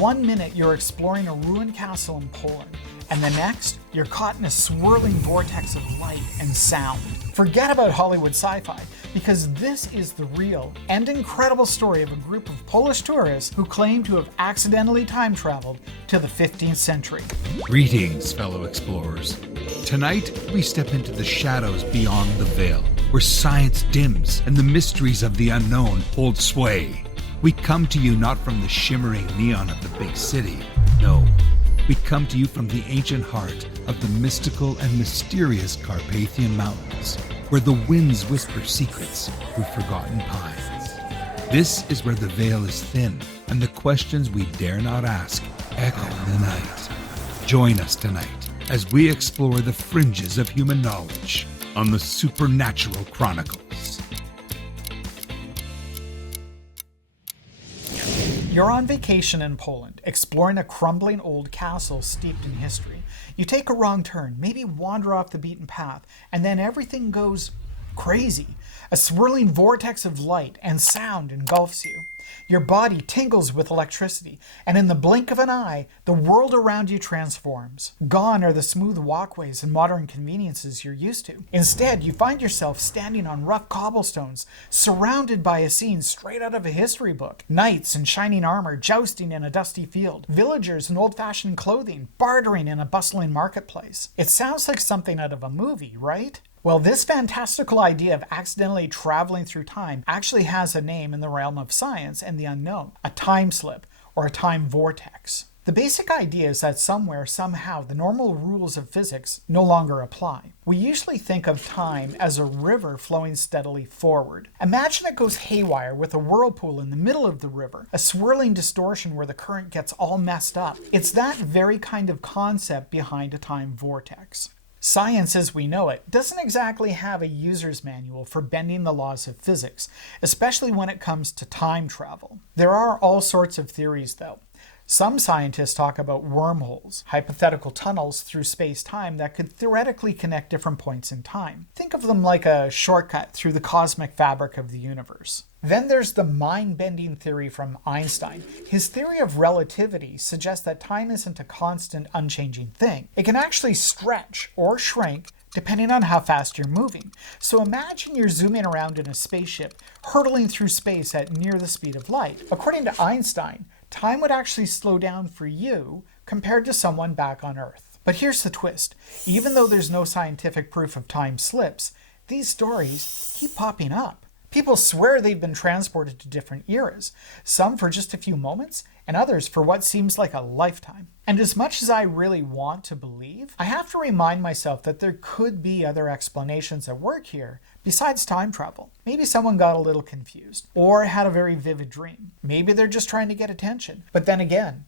1 minute you're exploring a ruined castle in Poland, and the next you're caught in a swirling vortex of light and sound. Forget about Hollywood sci-fi, because this is the real and incredible story of a group of Polish tourists who claim to have accidentally time traveled to the 15th century. Greetings, fellow explorers. Tonight, we step into the shadows beyond the veil, where science dims and the mysteries of the unknown hold sway. We come to you not from the shimmering neon of the big city, no. We come to you from the ancient heart of the mystical and mysterious Carpathian Mountains, where the winds whisper secrets through forgotten pines. This is where the veil is thin, and the questions we dare not ask echo in the night. Join us tonight as we explore the fringes of human knowledge on the Supernatural Chronicles. You're on vacation in Poland, exploring a crumbling old castle steeped in history. You take a wrong turn, maybe wander off the beaten path, and then everything goes crazy. A swirling vortex of light and sound engulfs you. Your body tingles with electricity, and in the blink of an eye, the world around you transforms. Gone are the smooth walkways and modern conveniences you're used to. Instead, you find yourself standing on rough cobblestones, surrounded by a scene straight out of a history book. Knights in shining armor jousting in a dusty field. Villagers in old-fashioned clothing bartering in a bustling marketplace. It sounds like something out of a movie, right? Well, this fantastical idea of accidentally traveling through time actually has a name in the realm of science and the unknown, a time slip or a time vortex. The basic idea is that somewhere, somehow, the normal rules of physics no longer apply. We usually think of time as a river flowing steadily forward. Imagine it goes haywire with a whirlpool in the middle of the river, a swirling distortion where the current gets all messed up. It's that very kind of concept behind a time vortex. Science as we know it doesn't exactly have a user's manual for bending the laws of physics, especially when it comes to time travel. There are all sorts of theories though. Some scientists talk about wormholes, hypothetical tunnels through space-time that could theoretically connect different points in time. Think of them like a shortcut through the cosmic fabric of the universe. Then there's the mind-bending theory from Einstein. His theory of relativity suggests that time isn't a constant, unchanging thing. It can actually stretch or shrink depending on how fast you're moving. So imagine you're zooming around in a spaceship, hurtling through space at near the speed of light. According to Einstein, time would actually slow down for you compared to someone back on Earth. But here's the twist. Even though there's no scientific proof of time slips, these stories keep popping up. People swear they've been transported to different eras, some for just a few moments, and others for what seems like a lifetime. And as much as I really want to believe, I have to remind myself that there could be other explanations at work here besides time travel. Maybe someone got a little confused, or had a very vivid dream. Maybe they're just trying to get attention. But then again,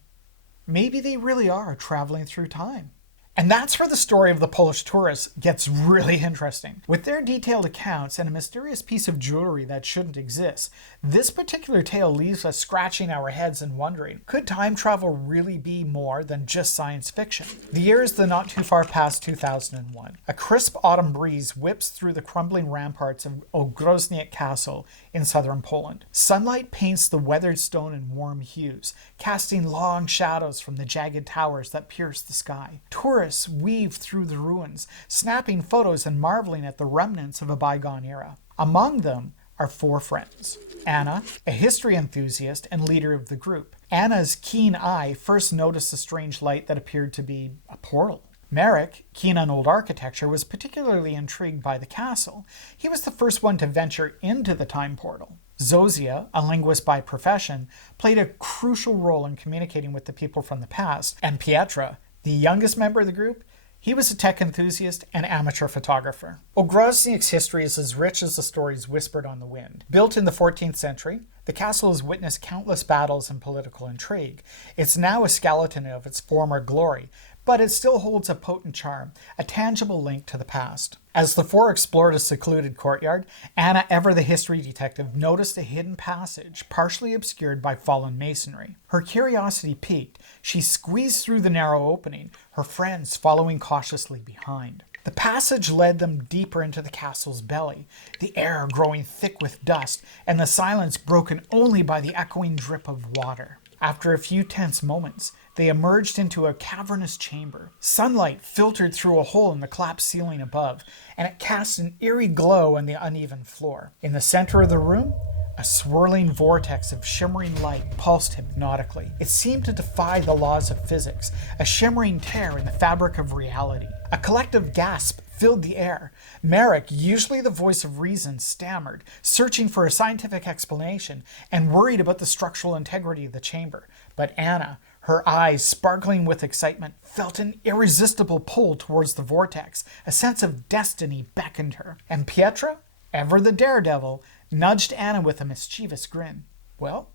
maybe they really are traveling through time. And that's where the story of the Polish tourists gets really interesting. With their detailed accounts and a mysterious piece of jewelry that shouldn't exist, this particular tale leaves us scratching our heads and wondering, could time travel really be more than just science fiction? The year is the not too far past 2001. A crisp autumn breeze whips through the crumbling ramparts of Ogrodzieniec Castle in southern Poland. Sunlight paints the weathered stone in warm hues, casting long shadows from the jagged towers that pierce the sky. Tourists weave through the ruins, snapping photos and marveling at the remnants of a bygone era. Among them are 4 friends. Anna, a history enthusiast and leader of the group. Anna's keen eye first noticed the strange light that appeared to be a portal. Marek, keen on old architecture, was particularly intrigued by the castle. He was the first one to venture into the time portal. Zozia, a linguist by profession, played a crucial role in communicating with the people from the past, and Pietra, the youngest member of the group, he was a tech enthusiast and amateur photographer. Ogrodzieniec's history is as rich as the stories whispered on the wind. Built in the 14th century, the castle has witnessed countless battles and political intrigue. It's now a skeleton of its former glory, but it still holds a potent charm, a tangible link to the past. As the 4 explored a secluded courtyard, Anna, ever the history detective, noticed a hidden passage, partially obscured by fallen masonry. Her curiosity piqued. She squeezed through the narrow opening, her friends following cautiously behind. The passage led them deeper into the castle's belly, the air growing thick with dust, and the silence broken only by the echoing drip of water. After a few tense moments, they emerged into a cavernous chamber. Sunlight filtered through a hole in the collapsed ceiling above, and it cast an eerie glow on the uneven floor. In the center of the room, a swirling vortex of shimmering light pulsed hypnotically. It seemed to defy the laws of physics, a shimmering tear in the fabric of reality. A collective gasp filled the air. Merrick, usually the voice of reason, stammered, searching for a scientific explanation and worried about the structural integrity of the chamber. But Anna, her eyes sparkling with excitement, felt an irresistible pull towards the vortex. A sense of destiny beckoned her. And Pietra, ever the daredevil, nudged Anna with a mischievous grin. Well,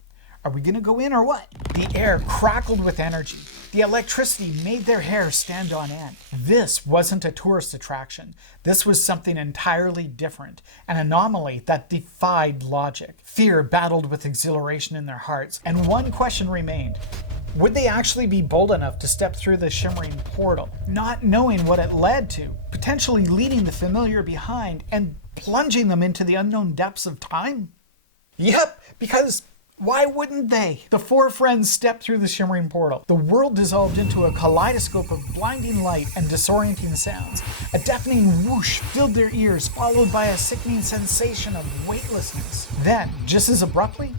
are we gonna go in or what? The air crackled with energy. The electricity made their hair stand on end. This wasn't a tourist attraction. This was something entirely different, an anomaly that defied logic. Fear battled with exhilaration in their hearts, and one question remained. Would they actually be bold enough to step through the shimmering portal, not knowing what it led to, potentially leaving the familiar behind and plunging them into the unknown depths of time? Yep, because why wouldn't they? The four friends stepped through the shimmering portal. The world dissolved into a kaleidoscope of blinding light and disorienting sounds. A deafening whoosh filled their ears, followed by a sickening sensation of weightlessness. Then, just as abruptly,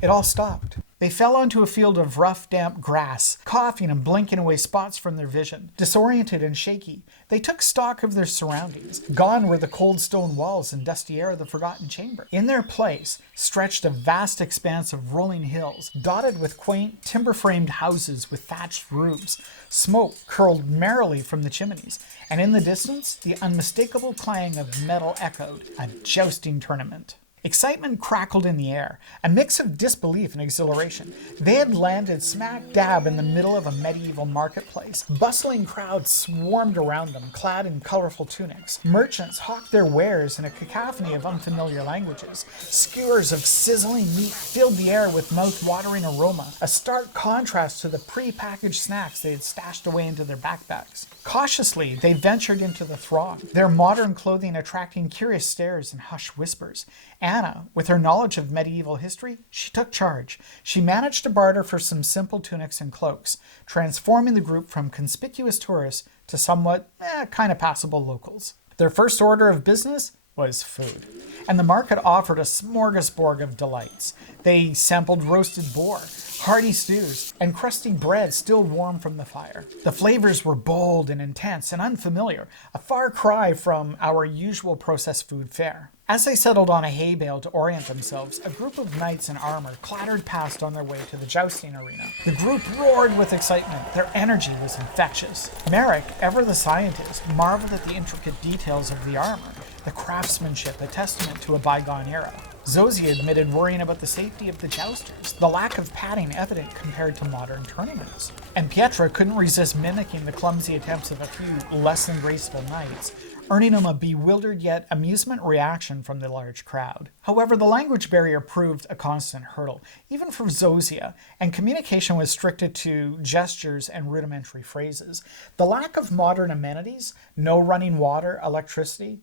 it all stopped. They fell onto a field of rough, damp grass, coughing and blinking away spots from their vision. Disoriented and shaky, they took stock of their surroundings. Gone were the cold stone walls and dusty air of the forgotten chamber. In their place stretched a vast expanse of rolling hills, dotted with quaint, timber-framed houses with thatched roofs. Smoke curled merrily from the chimneys, and in the distance, the unmistakable clang of metal echoed, a jousting tournament. Excitement crackled in the air, a mix of disbelief and exhilaration. They had landed smack dab in the middle of a medieval marketplace. Bustling crowds swarmed around them, clad in colorful tunics. Merchants hawked their wares in a cacophony of unfamiliar languages. Skewers of sizzling meat filled the air with mouth-watering aroma, a stark contrast to the pre-packaged snacks they had stashed away into their backpacks. Cautiously, they ventured into the throng, their modern clothing attracting curious stares and hushed whispers. Anna, with her knowledge of medieval history, she took charge. She managed to barter for some simple tunics and cloaks, transforming the group from conspicuous tourists to somewhat kind of passable locals. Their first order of business was food, and the market offered a smorgasbord of delights. They sampled roasted boar, hearty stews, and crusty bread still warm from the fire. The flavors were bold and intense and unfamiliar, a far cry from our usual processed food fare. As they settled on a hay bale to orient themselves, a group of knights in armor clattered past on their way to the jousting arena. The group roared with excitement. Their energy was infectious. Merrick, ever the scientist, marveled at the intricate details of the armor, the craftsmanship, a testament to a bygone era. Zosie admitted worrying about the safety of the jousters, the lack of padding evident compared to modern tournaments. And Pietra couldn't resist mimicking the clumsy attempts of a few less than graceful knights, earning him a bewildered yet amusement reaction from the large crowd. However, the language barrier proved a constant hurdle, even for Zosia, and communication was restricted to gestures and rudimentary phrases. The lack of modern amenities, no running water, electricity,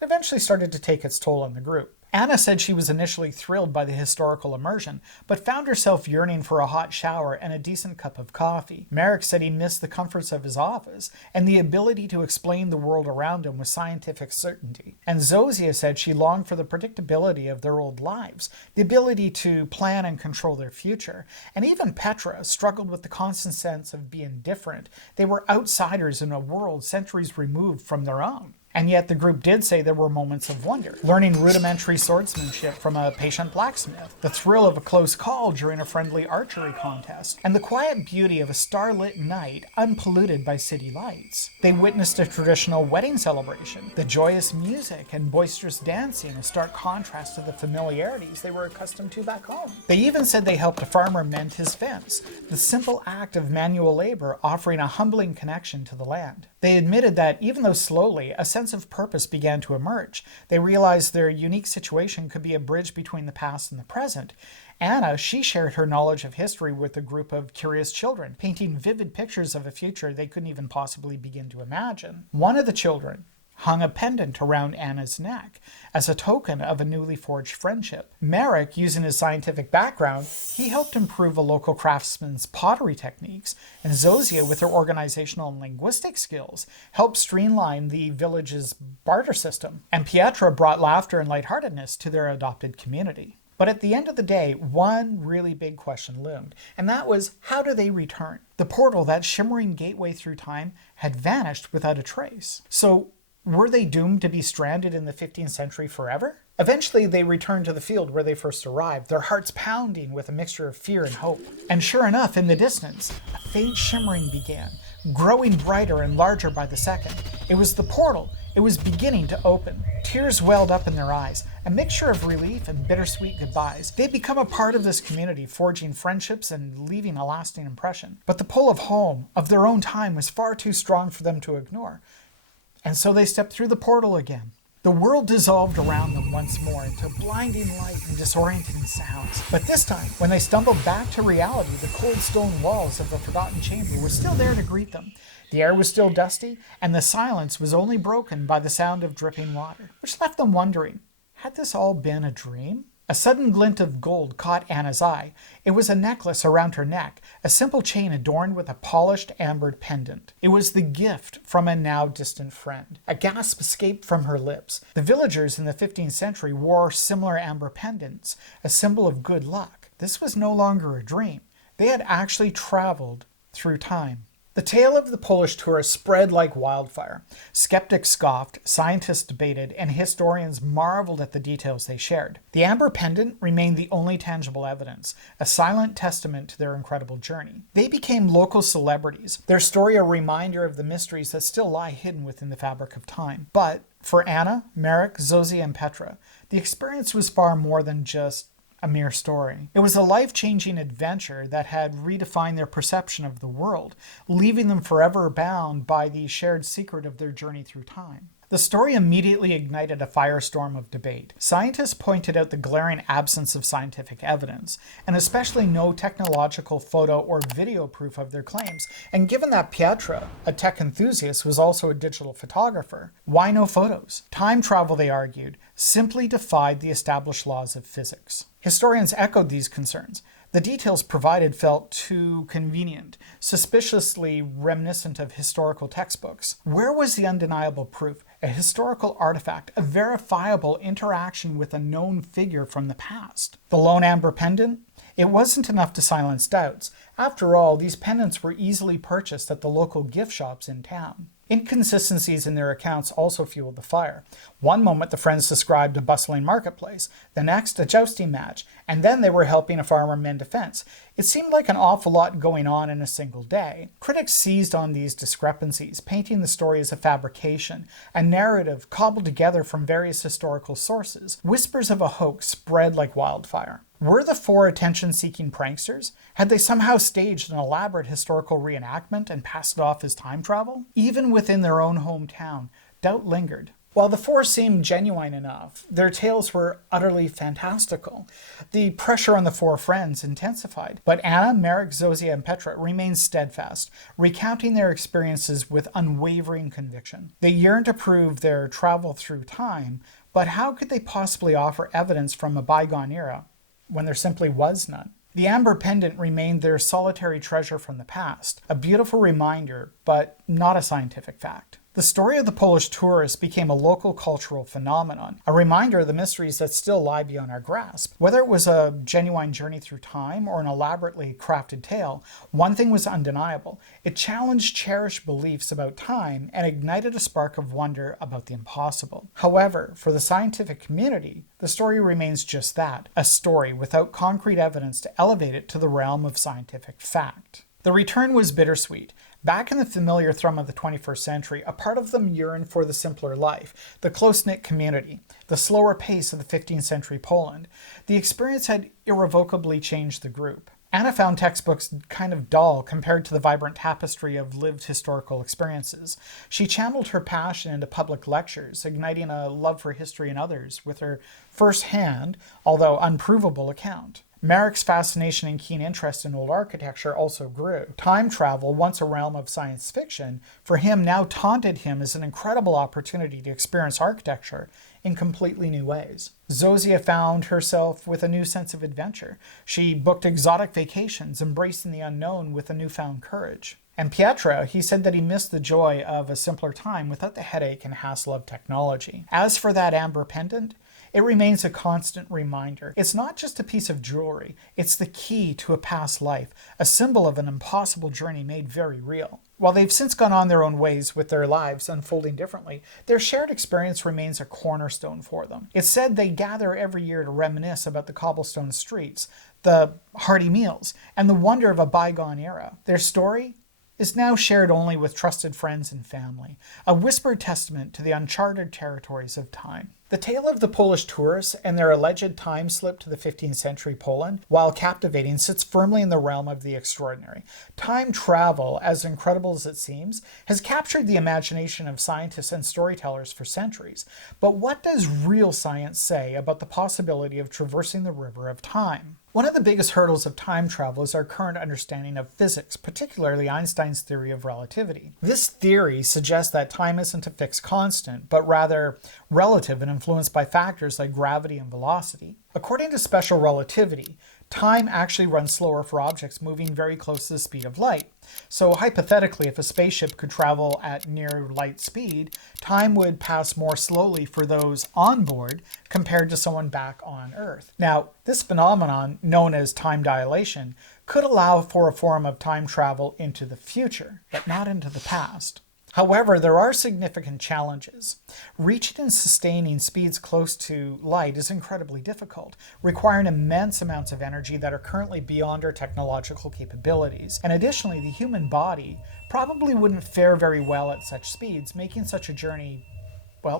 eventually started to take its toll on the group. Anna said she was initially thrilled by the historical immersion, but found herself yearning for a hot shower and a decent cup of coffee. Merrick said he missed the comforts of his office and the ability to explain the world around him with scientific certainty. And Zosia said she longed for the predictability of their old lives, the ability to plan and control their future. And even Petra struggled with the constant sense of being different. They were outsiders in a world centuries removed from their own. And yet the group did say there were moments of wonder, learning rudimentary swordsmanship from a patient blacksmith, the thrill of a close call during a friendly archery contest, and the quiet beauty of a starlit night unpolluted by city lights. They witnessed a traditional wedding celebration, the joyous music and boisterous dancing, a stark contrast to the familiarities they were accustomed to back home. They even said they helped a farmer mend his fence, the simple act of manual labor offering a humbling connection to the land. They admitted that, even though slowly, a sense of purpose began to emerge. They realized their unique situation could be a bridge between the past and the present. Anna, she shared her knowledge of history with a group of curious children, painting vivid pictures of a future they couldn't even possibly begin to imagine. One of the children, hung a pendant around Anna's neck as a token of a newly forged friendship. Merrick, using his scientific background, he helped improve a local craftsman's pottery techniques, and Zosia, with her organizational and linguistic skills, helped streamline the village's barter system, and Pietra brought laughter and lightheartedness to their adopted community. But at the end of the day, one really big question loomed, and that was, how do they return? The portal, that shimmering gateway through time, had vanished without a trace. So, were they doomed to be stranded in the 15th century forever? Eventually, they returned to the field where they first arrived, their hearts pounding with a mixture of fear and hope. And sure enough, in the distance, a faint shimmering began, growing brighter and larger by the second. It was the portal. It was beginning to open. Tears welled up in their eyes, a mixture of relief and bittersweet goodbyes. They'd become a part of this community, forging friendships and leaving a lasting impression. But the pull of home, of their own time, was far too strong for them to ignore. And so they stepped through the portal again. The world dissolved around them once more into blinding light and disorienting sounds. But this time, when they stumbled back to reality, the cold stone walls of the forgotten chamber were still there to greet them. The air was still dusty, and the silence was only broken by the sound of dripping water, which left them wondering, had this all been a dream? A sudden glint of gold caught Anna's eye. It was a necklace around her neck, a simple chain adorned with a polished amber pendant. It was the gift from a now distant friend. A gasp escaped from her lips. The villagers in the 15th century wore similar amber pendants, a symbol of good luck. This was no longer a dream. They had actually traveled through time. The tale of the Polish tourist spread like wildfire. Skeptics scoffed, scientists debated, and historians marveled at the details they shared. The amber pendant remained the only tangible evidence, a silent testament to their incredible journey. They became local celebrities, their story a reminder of the mysteries that still lie hidden within the fabric of time. But for Anna, Merrick, Zosia, and Petra, the experience was far more than just a mere story. It was a life-changing adventure that had redefined their perception of the world, leaving them forever bound by the shared secret of their journey through time. The story immediately ignited a firestorm of debate. Scientists pointed out the glaring absence of scientific evidence, and especially no technological photo or video proof of their claims. And given that Pietra, a tech enthusiast, was also a digital photographer, why no photos? Time travel, they argued, simply defied the established laws of physics. Historians echoed these concerns. The details provided felt too convenient, suspiciously reminiscent of historical textbooks. Where was the undeniable proof? A historical artifact, a verifiable interaction with a known figure from the past. The lone amber pendant? It wasn't enough to silence doubts. After all, these pendants were easily purchased at the local gift shops in town. Inconsistencies in their accounts also fueled the fire. One moment the friends described a bustling marketplace, the next a jousting match, and then they were helping a farmer mend a fence. It seemed like an awful lot going on in a single day. Critics seized on these discrepancies, painting the story as a fabrication, a narrative cobbled together from various historical sources. Whispers of a hoax spread like wildfire. Were the four attention-seeking pranksters? Had they somehow staged an elaborate historical reenactment and passed it off as time travel? Even within their own hometown, doubt lingered. While the four seemed genuine enough, their tales were utterly fantastical. The pressure on the four friends intensified. But Anna, Merrick, Zosia, and Petra remained steadfast, recounting their experiences with unwavering conviction. They yearned to prove their travel through time, but how could they possibly offer evidence from a bygone era when there simply was none? The amber pendant remained their solitary treasure from the past, a beautiful reminder, but not a scientific fact. The story of the Polish tourist became a local cultural phenomenon, a reminder of the mysteries that still lie beyond our grasp. Whether it was a genuine journey through time or an elaborately crafted tale, one thing was undeniable. It challenged cherished beliefs about time and ignited a spark of wonder about the impossible. However, for the scientific community, the story remains just that, a story without concrete evidence to elevate it to the realm of scientific fact. The return was bittersweet. Back in the familiar thrum of the 21st century, a part of them yearned for the simpler life, the close-knit community, the slower pace of the 15th century Poland. The experience had irrevocably changed the group. Anna found textbooks kind of dull compared to the vibrant tapestry of lived historical experiences. She channeled her passion into public lectures, igniting a love for history and others with her first-hand, although unprovable, account. Merrick's fascination and keen interest in old architecture also grew. Time travel, once a realm of science fiction, for him now taunted him as an incredible opportunity to experience architecture in completely new ways. Zosia found herself with a new sense of adventure. She booked exotic vacations, embracing the unknown with a newfound courage. And Pietro, he said that he missed the joy of a simpler time without the headache and hassle of technology. As for that amber pendant, it remains a constant reminder. It's not just a piece of jewelry, it's the key to a past life, a symbol of an impossible journey made very real. While they've since gone on their own ways with their lives unfolding differently, their shared experience remains a cornerstone for them. It's said they gather every year to reminisce about the cobblestone streets, the hearty meals, and the wonder of a bygone era. Their story is now shared only with trusted friends and family, a whispered testament to the uncharted territories of time. The tale of the Polish tourists and their alleged time slip to the 15th century Poland, while captivating, sits firmly in the realm of the extraordinary. Time travel, as incredible as it seems, has captured the imagination of scientists and storytellers for centuries. But what does real science say about the possibility of traversing the river of time? One of the biggest hurdles of time travel is our current understanding of physics, particularly Einstein's theory of relativity. This theory suggests that time isn't a fixed constant, but rather relative and influenced by factors like gravity and velocity. According to special relativity, time actually runs slower for objects moving very close to the speed of light. So hypothetically, if a spaceship could travel at near light speed, time would pass more slowly for those on board compared to someone back on Earth. Now, this phenomenon, known as time dilation, could allow for a form of time travel into the future, but not into the past. However, there are significant challenges. Reaching and sustaining speeds close to light is incredibly difficult, requiring immense amounts of energy that are currently beyond our technological capabilities. And additionally, the human body probably wouldn't fare very well at such speeds, making such a journey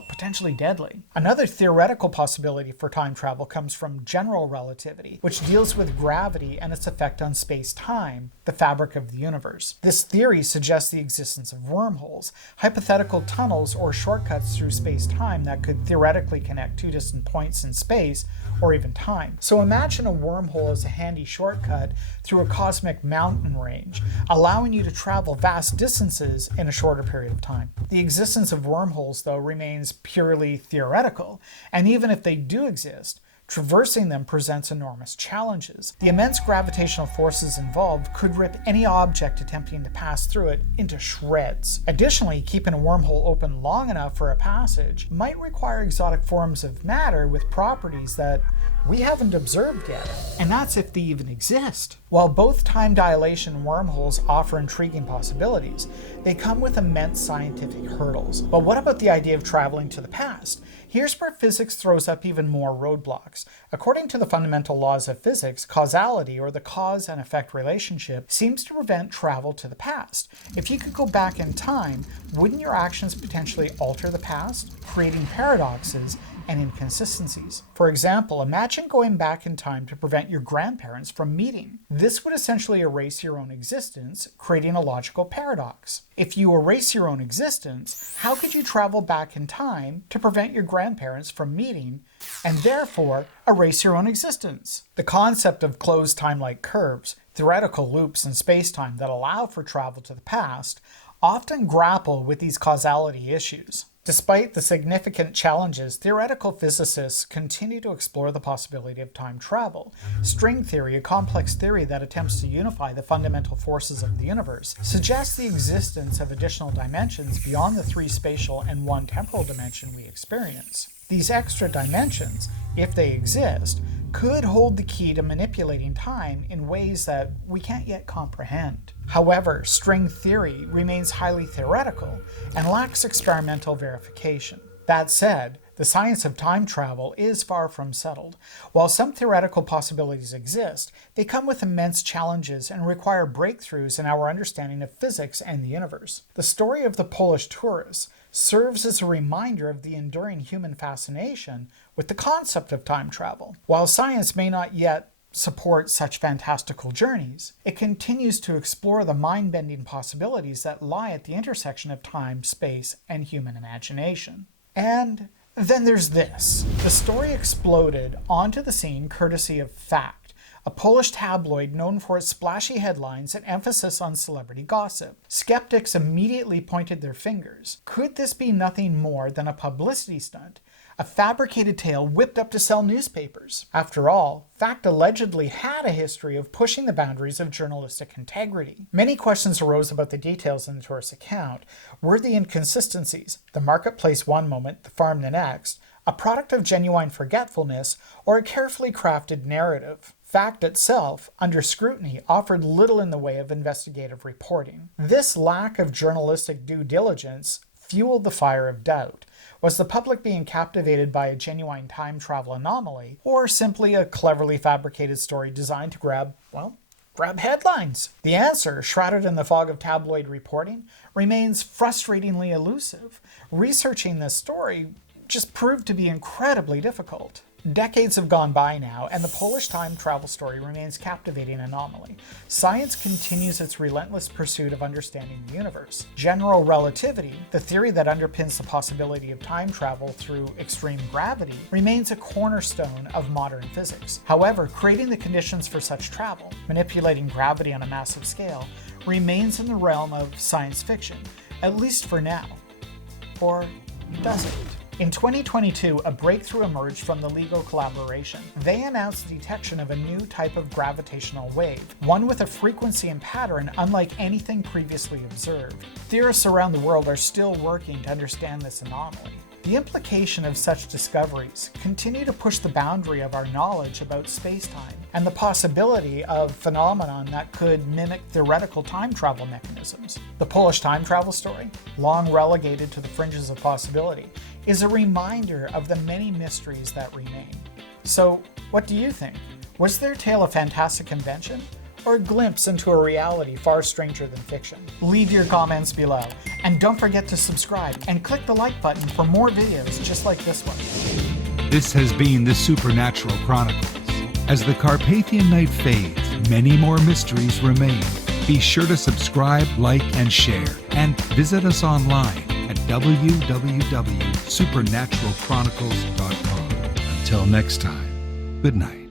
potentially deadly. Another theoretical possibility for time travel comes from general relativity, which deals with gravity and its effect on space-time, the fabric of the universe. This theory suggests the existence of wormholes, hypothetical tunnels or shortcuts through space-time that could theoretically connect two distant points in space or even time. So imagine a wormhole as a handy shortcut through a cosmic mountain range, allowing you to travel vast distances in a shorter period of time. The existence of wormholes, though, remains purely theoretical, and even if they do exist, traversing them presents enormous challenges. The immense gravitational forces involved could rip any object attempting to pass through it into shreds. Additionally, keeping a wormhole open long enough for a passage might require exotic forms of matter with properties that we haven't observed yet, and that's if they even exist. While both time dilation and wormholes offer intriguing possibilities, they come with immense scientific hurdles. But what about the idea of traveling to the past? Here's where physics throws up even more roadblocks. According to the fundamental laws of physics, causality, or the cause and effect relationship, seems to prevent travel to the past. If you could go back in time, wouldn't your actions potentially alter the past, creating paradoxes and inconsistencies? For example, imagine going back in time to prevent your grandparents from meeting. This would essentially erase your own existence, creating a logical paradox. If you erase your own existence, how could you travel back in time to prevent your grandparents from meeting and therefore erase your own existence? The concept of closed time-like curves, theoretical loops in space-time that allow for travel to the past, often grapple with these causality issues. Despite the significant challenges, theoretical physicists continue to explore the possibility of time travel. String theory, a complex theory that attempts to unify the fundamental forces of the universe, suggests the existence of additional dimensions beyond the three spatial and one temporal dimension we experience. These extra dimensions, if they exist, could hold the key to manipulating time in ways that we can't yet comprehend. However, string theory remains highly theoretical and lacks experimental verification. That said, the science of time travel is far from settled. While some theoretical possibilities exist, they come with immense challenges and require breakthroughs in our understanding of physics and the universe. The story of the Polish tourists serves as a reminder of the enduring human fascination with the concept of time travel. While science may not yet support such fantastical journeys, it continues to explore the mind-bending possibilities that lie at the intersection of time, space, and human imagination. And then there's this. The story exploded onto the scene courtesy of fact, a Polish tabloid known for its splashy headlines and emphasis on celebrity gossip. Skeptics immediately pointed their fingers. Could this be nothing more than a publicity stunt? A fabricated tale whipped up to sell newspapers. After all, fact allegedly had a history of pushing the boundaries of journalistic integrity. Many questions arose about the details in the tourist's account. Were the inconsistencies, the marketplace one moment, the farm the next, a product of genuine forgetfulness, or a carefully crafted narrative? Fact itself, under scrutiny, offered little in the way of investigative reporting. This lack of journalistic due diligence fueled the fire of doubt. Was the public being captivated by a genuine time travel anomaly, or simply a cleverly fabricated story designed to grab headlines? The answer, shrouded in the fog of tabloid reporting, remains frustratingly elusive. Researching this story just proved to be incredibly difficult. Decades have gone by now, and the Polish time travel story remains a captivating anomaly. Science continues its relentless pursuit of understanding the universe. General relativity, the theory that underpins the possibility of time travel through extreme gravity, remains a cornerstone of modern physics. However, creating the conditions for such travel, manipulating gravity on a massive scale, remains in the realm of science fiction, at least for now. Or does it? In 2022, a breakthrough emerged from the LIGO collaboration. They announced the detection of a new type of gravitational wave, one with a frequency and pattern unlike anything previously observed. Theorists around the world are still working to understand this anomaly. The implication of such discoveries continue to push the boundary of our knowledge about space-time and the possibility of phenomenon that could mimic theoretical time travel mechanisms. The Polish time travel story, long relegated to the fringes of possibility, is a reminder of the many mysteries that remain. So, what do you think? Was their tale a fantastic invention, or a glimpse into a reality far stranger than fiction? Leave your comments below, and don't forget to subscribe and click the like button for more videos just like this one. This has been the Supernatural Chronicles. As the Carpathian night fades, many more mysteries remain. Be sure to subscribe, like, and share, and visit us online at www.supernaturalchronicles.com. Until next time, good night.